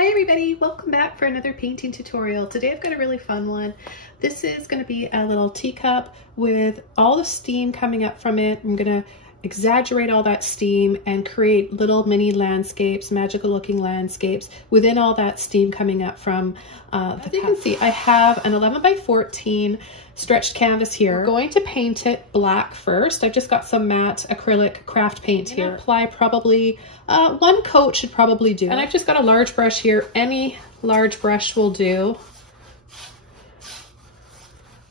Hi everybody, welcome back for another painting tutorial. Today I've got a really fun one. This is going to be a little teacup with all the steam coming up from it. I'm going to exaggerate all that steam and create little mini landscapes, magical looking landscapes within all that steam coming up from the cup. You can see I have an 11 by 14 stretched canvas here. We're going to paint it black first. I've just got some matte acrylic craft paint here. Apply probably one coat should probably do. And I've just got a large brush here. Any large brush will do.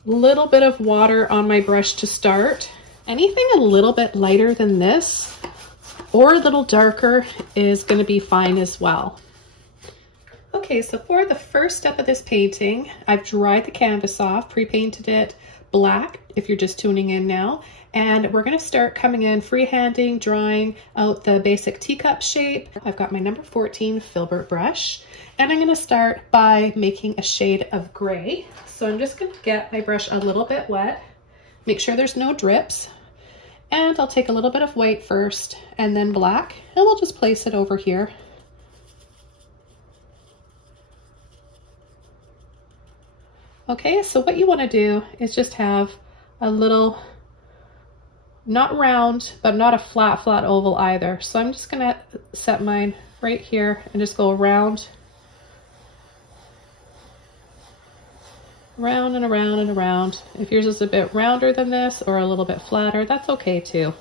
Little bit of water on my brush to start. Anything a little bit lighter than this or a little darker is going to be fine as well. Okay, so for the first step of this painting, I've dried the canvas off, pre-painted it black if you're just tuning in now, and we're going to start coming in freehanding, drawing out the basic teacup shape. I've got my number 14 filbert brush, and I'm going to start by making a shade of gray. So I'm just going to get my brush a little bit wet, make sure there's no drips, and I'll take a little bit of white first and then black, and we'll just place it over here. Okay, so what you want to do is just have a little, not round, but not a flat oval either. So I'm just going to set mine right here and just go around, round and around and around. If yours is a bit rounder than this or a little bit flatter, that's okay too.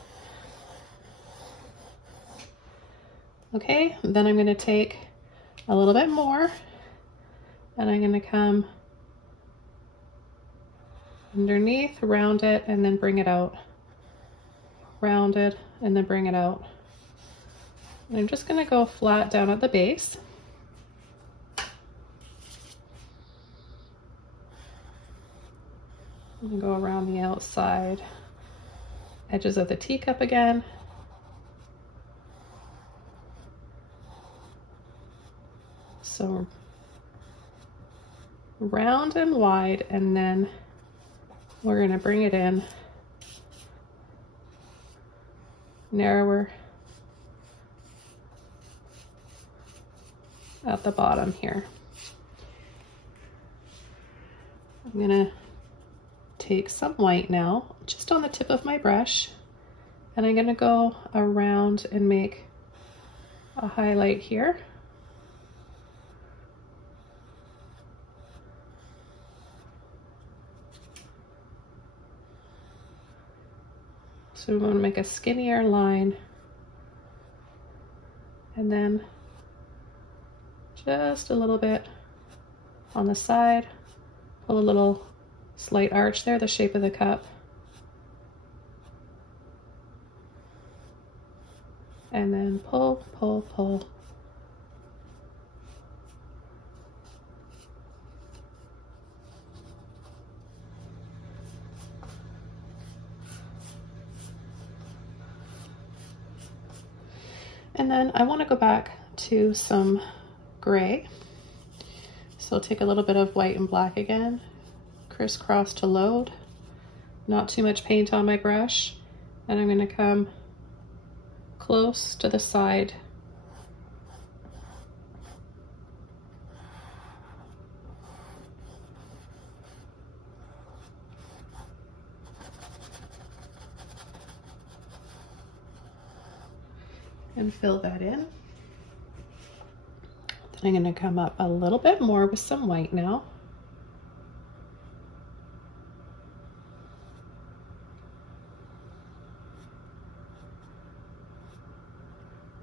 Okay, then I'm going to take a little bit more and I'm going to come underneath, round it, and then bring it out. Round it, and then bring it out. And I'm just going to go flat down at the base. And go around the outside edges of the teacup again. So round and wide, and then we're going to bring it in narrower at the bottom here. I'm going to take some white now, just on the tip of my brush, and I'm going to go around and make a highlight here. So we want to make a skinnier line, and then just a little bit on the side, pull a little slight arch there, the shape of the cup, and then pull, pull, pull. And then I want to go back to some gray. So I'll take a little bit of white and black again, crisscross to load, not too much paint on my brush, and I'm going to come close to the side. And fill that in. Then I'm going to come up a little bit more with some white now.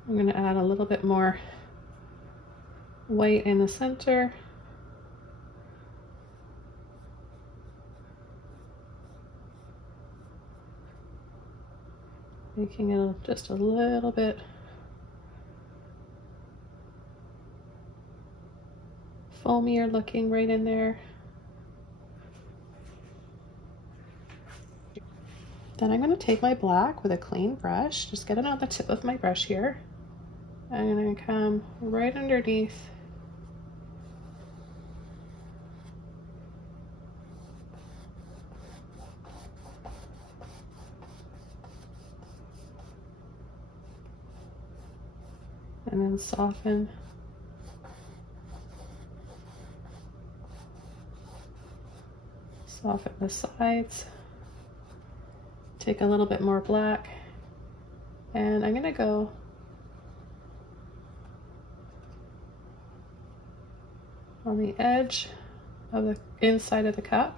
I'm going to add a little bit more white in the center. Making it just a little bit foamier looking right in there. Then I'm going to take my black with a clean brush, just get it on the tip of my brush here. I'm going to come right underneath and then soften Soften the sides. Take a little bit more black, and I'm gonna go on the edge of the inside of the cup.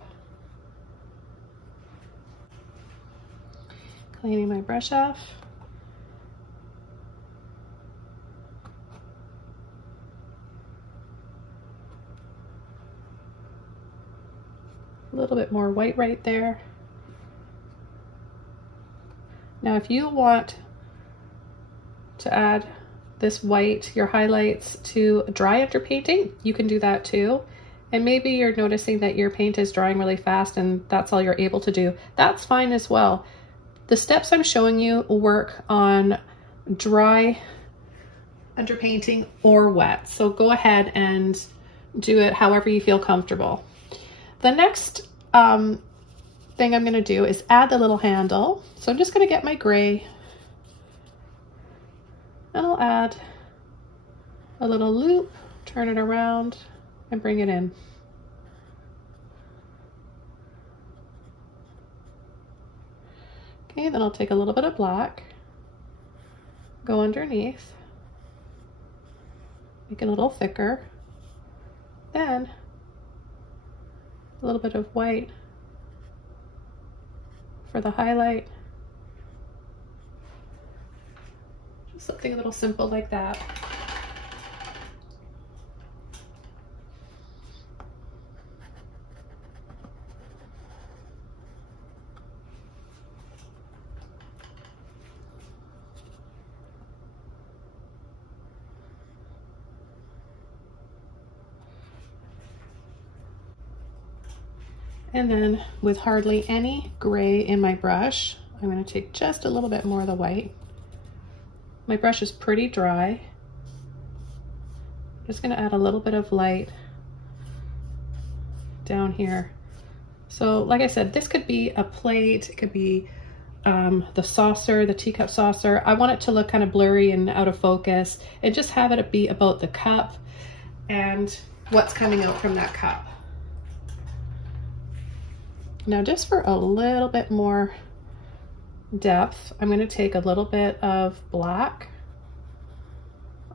Cleaning my brush off. A little bit more white right there. Now, if you want to add this white, your highlights, to dry underpainting, you can do that too. And maybe you're noticing that your paint is drying really fast and that's all you're able to do. That's fine as well. The steps I'm showing you work on dry underpainting or wet. So go ahead and do it however you feel comfortable. The next thing I'm gonna do is add the little handle. So I'm just gonna get my gray and I'll add a little loop, turn it around and bring it in. Okay, then I'll take a little bit of black, go underneath, make it a little thicker, then a little bit of white for the highlight. Just something a little simple like that. And then with hardly any gray in my brush, I'm going to take just a little bit more of the white. My brush is pretty dry. I'm just going to add a little bit of light down here. So like I said, this could be a plate, it could be the saucer, the teacup saucer. I want it to look kind of blurry and out of focus, and just have it be about the cup and what's coming out from that cup. Now, just for a little bit more depth, I'm going to take a little bit of black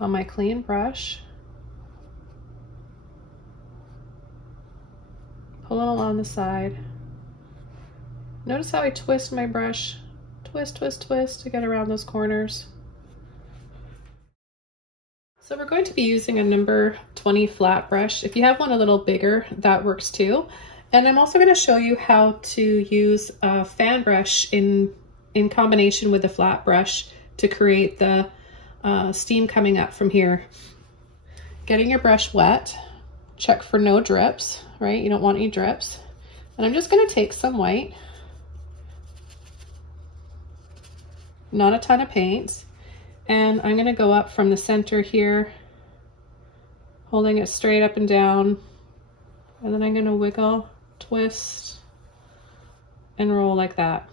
on my clean brush, pull it along the side. Notice how I twist my brush, twist, twist, twist to get around those corners. So we're going to be using a number 20 flat brush. If you have one a little bigger, that works too. And I'm also going to show you how to use a fan brush in combination with the flat brush to create the steam coming up from here. Getting your brush wet, check for no drips, right? You don't want any drips. And I'm just going to take some white, not a ton of paints, and I'm going to go up from the center here, holding it straight up and down, and then I'm going to wiggle, twist, and roll like that.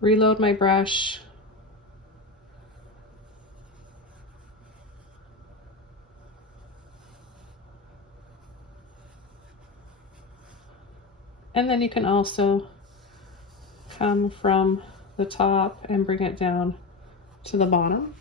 Reload my brush. And then you can also come from the top and bring it down to the bottom.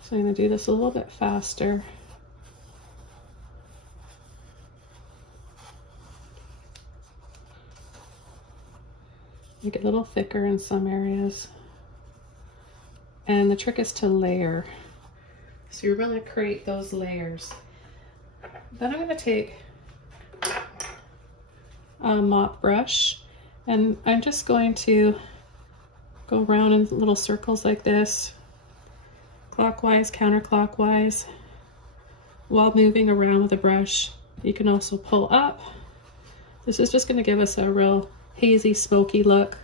So I'm going to do this a little bit faster. Make it a little thicker in some areas. And the trick is to layer. So you're going to create those layers. Then I'm going to take a mop brush and I'm just going to go around in little circles like this, clockwise, counterclockwise, while moving around with the brush. You can also pull up. This is just going to give us a real hazy, smoky look.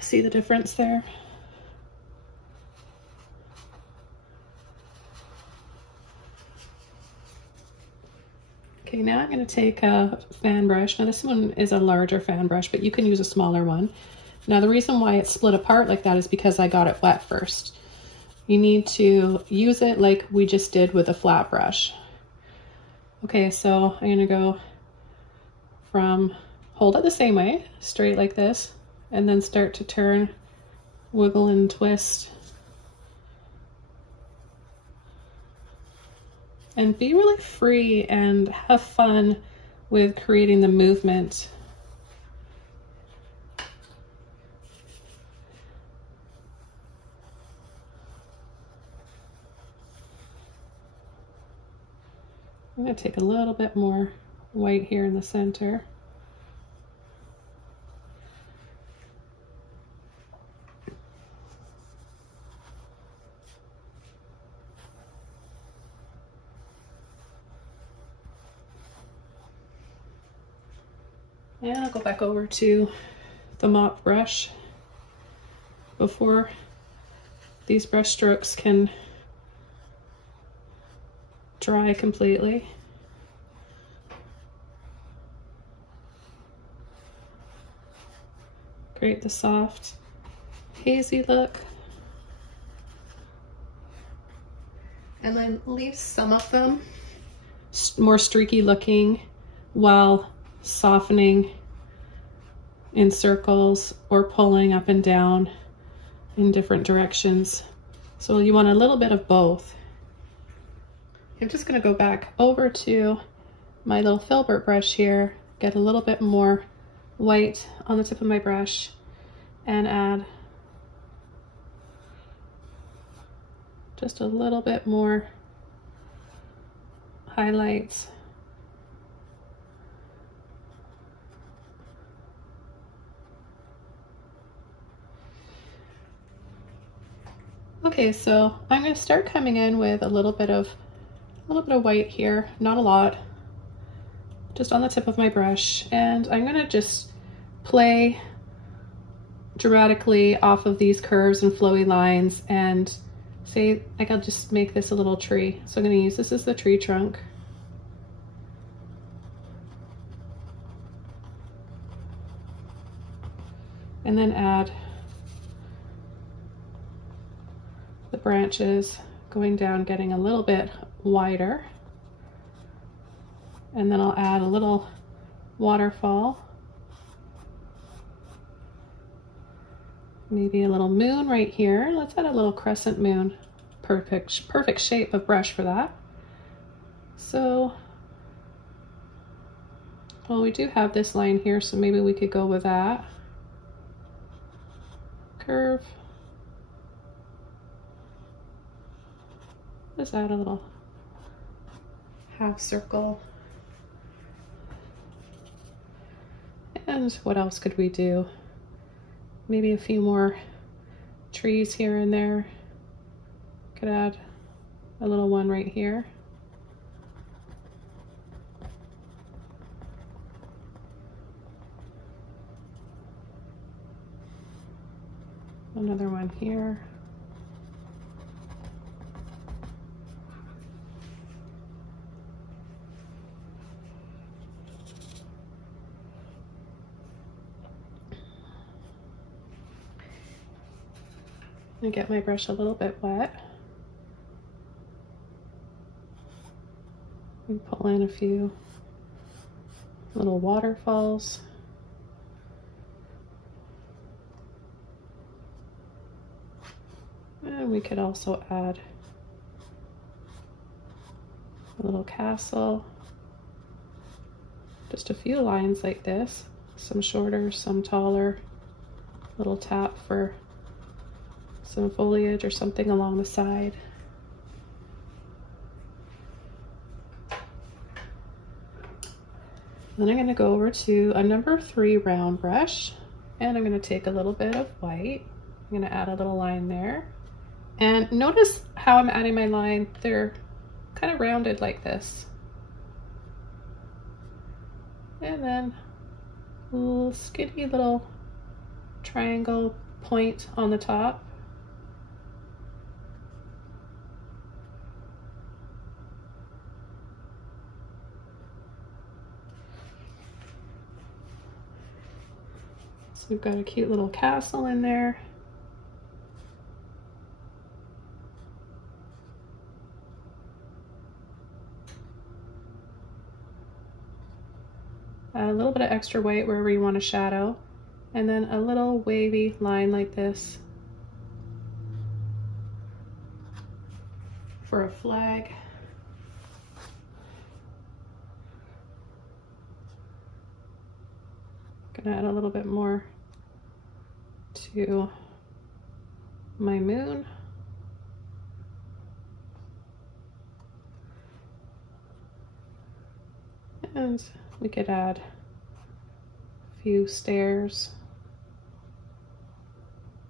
See the difference there? Okay, now I'm going to take a fan brush. Now this one is a larger fan brush, but you can use a smaller one. Now the reason why it's split apart like that is because I got it wet first. You need to use it like we just did with a flat brush. Okay, so I'm going to go from, hold it the same way, straight like this, and then start to turn, wiggle and twist. And be really free and have fun with creating the movement. I'm going to take a little bit more white here in the center. And I'll go back over to the mop brush before these brush strokes can dry completely. Create the soft, hazy look. And then leave some of them more streaky looking while softening in circles or pulling up and down in different directions. So you want a little bit of both. I'm just going to go back over to my little filbert brush here, get a little bit more white on the tip of my brush, and add just a little bit more highlights. Okay, so I'm going to start coming in with a little bit of white here, not a lot, just on the tip of my brush, and I'm going to just play dramatically off of these curves and flowy lines and say, like, I'll just make this a little tree. So I'm going to use this as the tree trunk. And then add the branches going down, getting a little bit wider. And then I'll add a little waterfall. Maybe a little moon right here. Let's add a little crescent moon. Perfect shape of brush for that. So, well, we do have this line here, so maybe we could go with that. Curve. Just add a little half circle. And what else could we do? Maybe a few more trees here and there. Could add a little one right here. Another one here. I get my brush a little bit wet. And pull in a few little waterfalls. And we could also add a little castle. Just a few lines like this, some shorter, some taller, little tap for some foliage or something along the side. Then I'm going to go over to a number 3 round brush, and I'm going to take a little bit of white. I'm going to add a little line there. And notice how I'm adding my line. They're kind of rounded like this. And then a little skinny little triangle point on the top. we've got a cute little castle in there. Add a little bit of extra white wherever you want a shadow, and then a little wavy line like this for a flag. Gonna add a little bit more to my moon. And we could add a few stairs.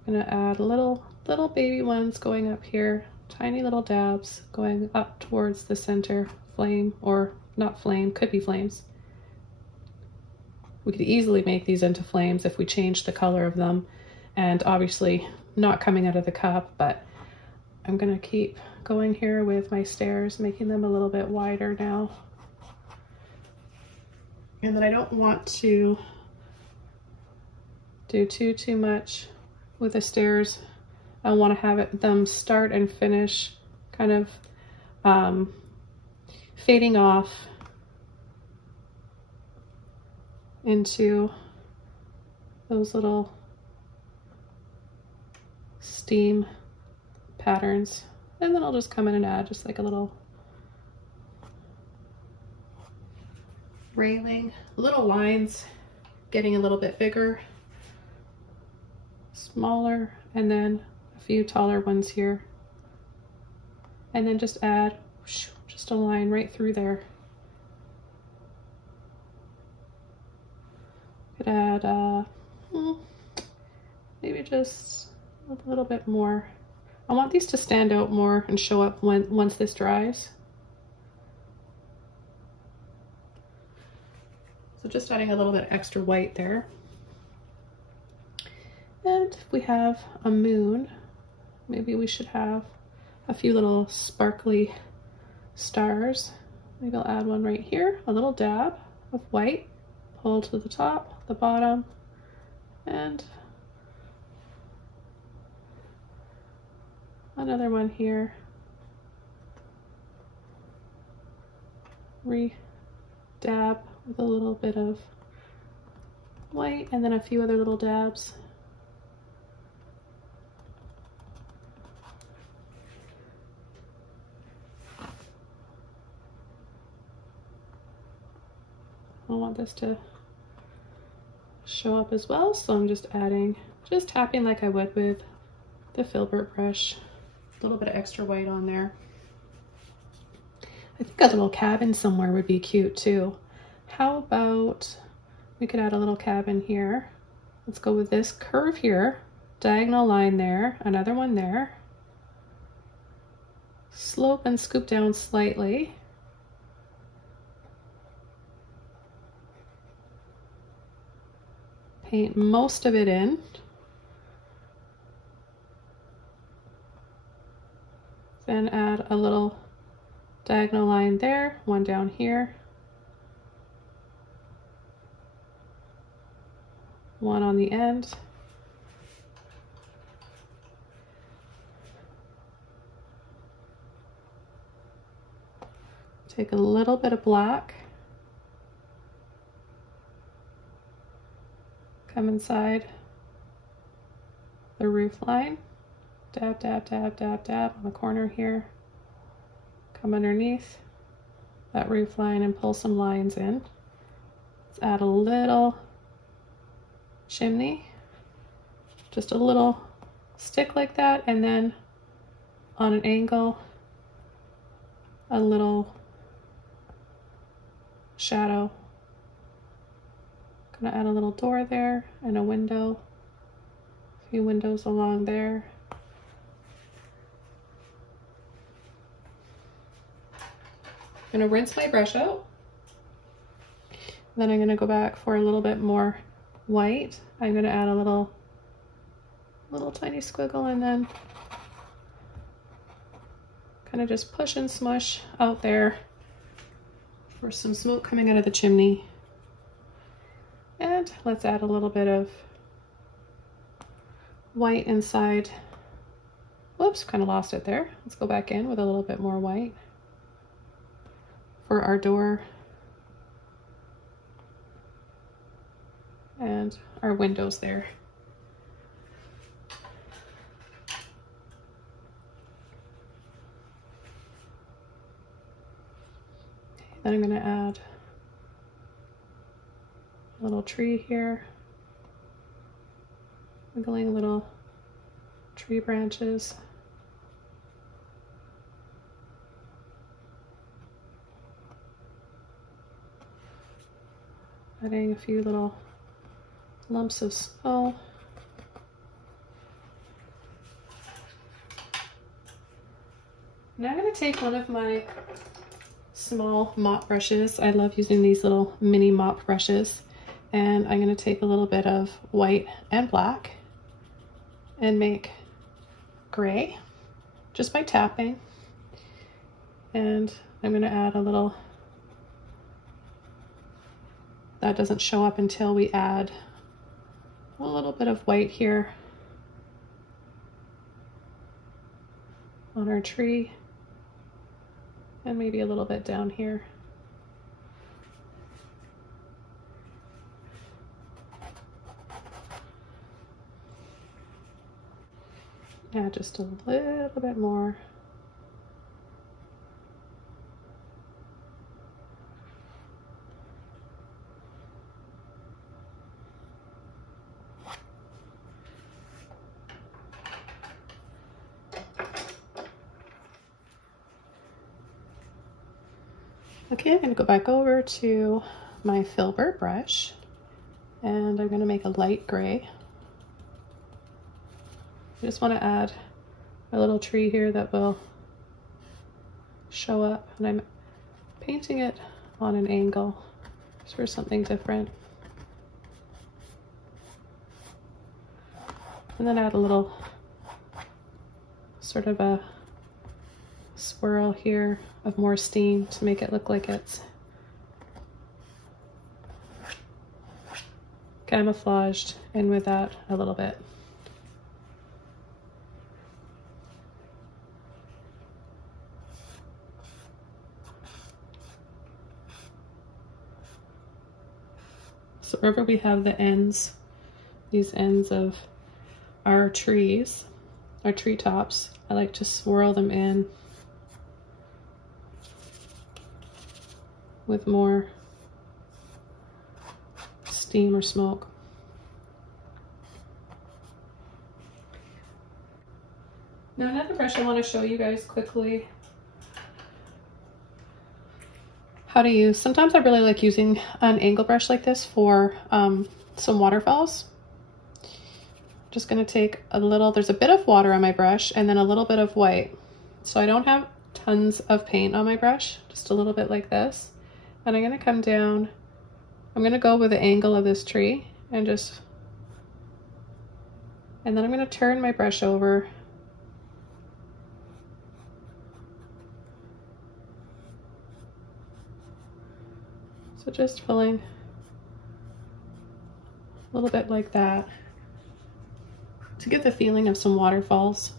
I'm gonna add little baby ones going up here, tiny little dabs going up towards the center flame, or not flame, could be flames. We could easily make these into flames if we change the color of them, and obviously not coming out of the cup, but I'm gonna keep going here with my stairs, making them a little bit wider now. And then I don't want to do too much with the stairs. I want to have them start and finish kind of fading off into those little steam patterns. And then I'll just come in and add just like a little railing, little lines getting a little bit bigger, smaller, and then a few taller ones here. And then just add just a line right through there. Could add maybe just a little bit more. I want these to stand out more and show up once this dries. So just adding a little bit extra white there. And if we have a moon, maybe we should have a few little sparkly stars. Maybe I'll add one right here, a little dab of white, pull to the top, the bottom, and another one here. Re-dab with a little bit of white, and then a few other little dabs. I want this to show up as well, so I'm just tapping like I would with the filbert brush. A little bit of extra white on there. I think a little cabin somewhere would be cute too. How about we could add a little cabin here. Let's go with this curve here, diagonal line there, another one there. Slope and scoop down slightly. Paint most of it in. Then add a little diagonal line there, one down here, one on the end. Take a little bit of black, come inside the roof line, dab, dab, dab, dab, dab on the corner here, come underneath that roof line and pull some lines in. Let's add a little chimney, just a little stick like that, and then on an angle, a little shadow. Gonna add a little door there and a window, a few windows along there. I'm gonna rinse my brush out. Then I'm gonna go back for a little bit more white. I'm gonna add a little tiny squiggle, and then kind of just push and smush out there for some smoke coming out of the chimney. And let's add a little bit of white inside. Whoops, kind of lost it there. Let's go back in with a little bit more white for our door and our windows there. Then I'm going to add a little tree here, wiggling little tree branches. Adding a few little lumps of snow. Now I'm going to take one of my small mop brushes. I love using these little mini mop brushes. And I'm going to take a little bit of white and black and make gray just by tapping. And I'm going to add a little, that doesn't show up until we add a little bit of white here on our tree and maybe a little bit down here. Add just a little bit more. Okay, I'm going to go back over to my filbert brush and I'm going to make a light gray. I just want to add a little tree here that will show up, and I'm painting it on an angle just for something different. And then add a little sort of a swirl here of more steam to make it look like it's camouflaged in with that a little bit. So wherever we have the ends, these ends of our trees, our tree tops, I like to swirl them in with more steam or smoke. Now another brush I want to show you guys quickly how to use. Sometimes I really like using an angle brush like this for some waterfalls. Just going to take a little, there's a bit of water on my brush and then a little bit of white. So I don't have tons of paint on my brush, just a little bit like this. And I'm going to come down, I'm going to go with the angle of this tree and then I'm going to turn my brush over . So just filling a little bit like that to get the feeling of some waterfalls.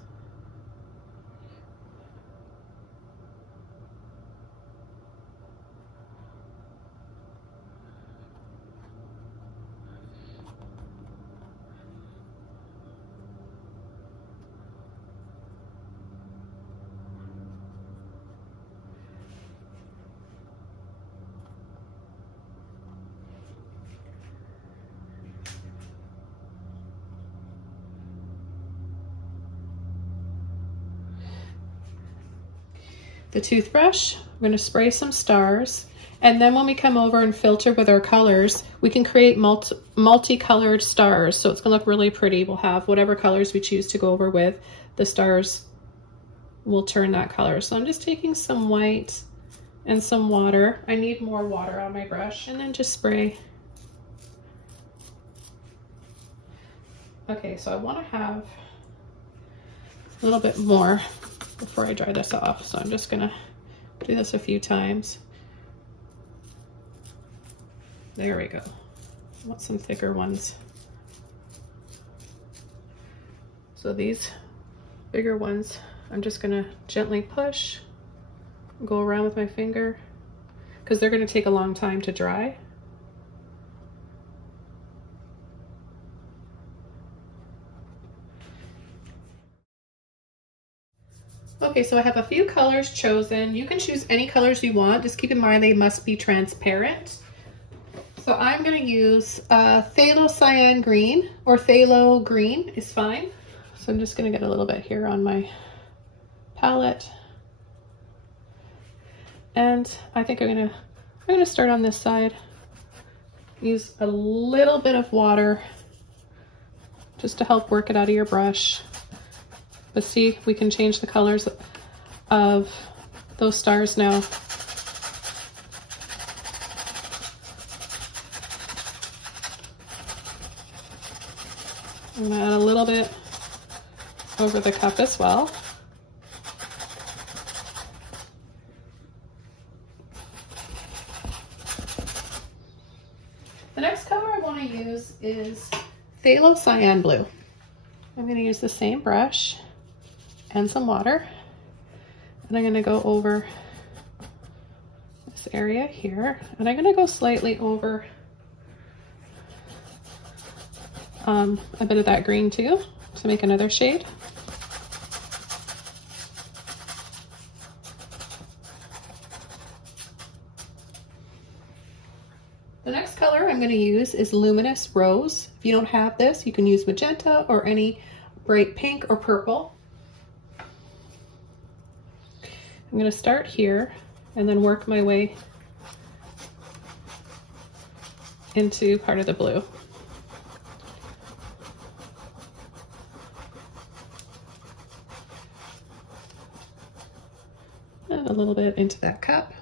The toothbrush, I'm going to spray some stars, and then when we come over and filter with our colors, we can create multicolored stars, so it's going to look really pretty. We'll have whatever colors we choose to go over with, the stars will turn that color. So I'm just taking some white and some water. I need more water on my brush, and then just spray. Okay, so I want to have a little bit more before I dry this off. So I'm just gonna do this a few times. There we go. I want some thicker ones. So these bigger ones, I'm just gonna gently push, go around with my finger, because they're gonna take a long time to dry. Okay, so I have a few colors chosen. You can choose any colors you want. Just keep in mind they must be transparent. So I'm going to use Phthalo cyan green, or Phthalo green is fine. So I'm just going to get a little bit here on my palette. And I think I'm gonna start on this side. Use a little bit of water just to help work it out of your brush. But see, we can change the colors of those stars now. I'm gonna add a little bit over the cup as well. The next color I want to use is Phthalo cyan blue. I'm going to use the same brush and some water, and I'm going to go over this area here, and I'm going to go slightly over a bit of that green too to make another shade. The next color I'm going to use is Luminous Rose. If you don't have this, you can use magenta or any bright pink or purple. I'm going to start here and then work my way into part of the blue. And a little bit into that cup.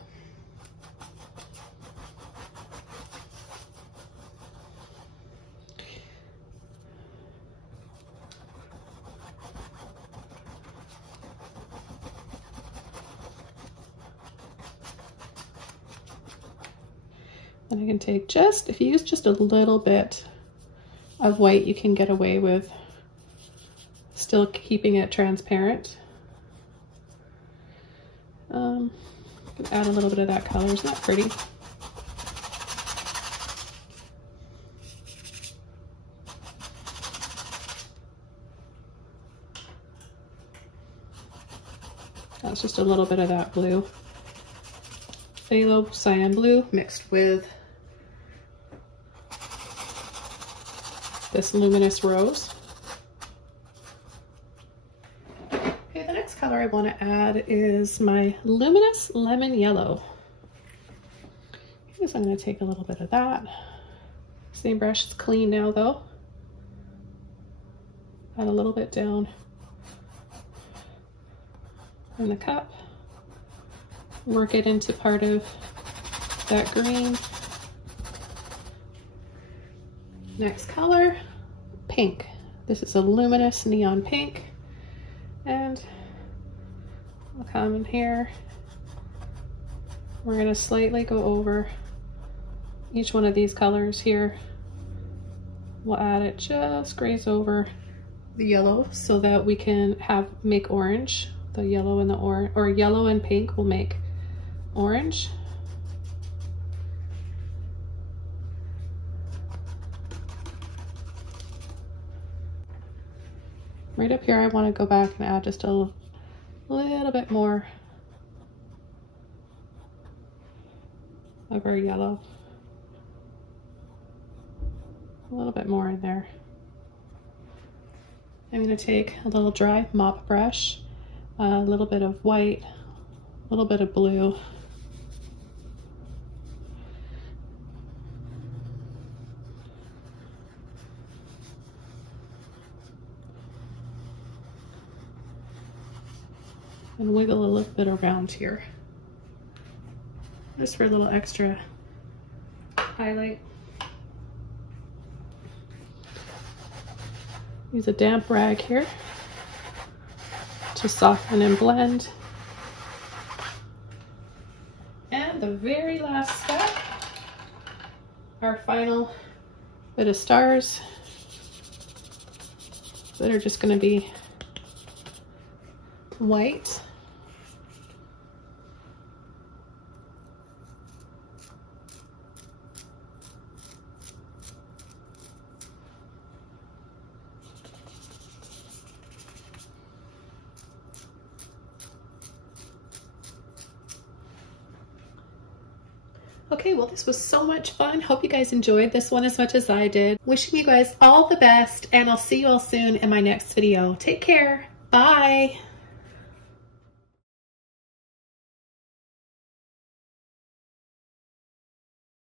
And I can take just, if you use just a little bit of white, you can get away with still keeping it transparent. You can add a little bit of that color, isn't that pretty? That's just a little bit of that blue. Phthalo cyan blue mixed with this Luminous Rose. Okay, the next color I want to add is my Luminous Lemon Yellow. I guess I'm going to take a little bit of that. Same brush, it's clean now though. Add a little bit down in the cup. Work it into part of that green. Next color, pink. This is a luminous neon pink. And I'll come in here. We're gonna slightly go over each one of these colors here. We'll add it, just graze over the yellow so that we can make orange. The yellow and the orange, or yellow and pink will make orange. Right up here, I want to go back and add just a little bit more of our yellow. A little bit more in there. I'm going to take a little dry mop brush, a little bit of white, a little bit of blue. And wiggle a little bit around here, just for a little extra highlight. Use a damp rag here to soften and blend. And the very last step, our final bit of stars. that are just going to be white. Okay, well, this was so much fun. Hope you guys enjoyed this one as much as I did. Wishing you guys all the best, and I'll see you all soon in my next video. Take care. Bye.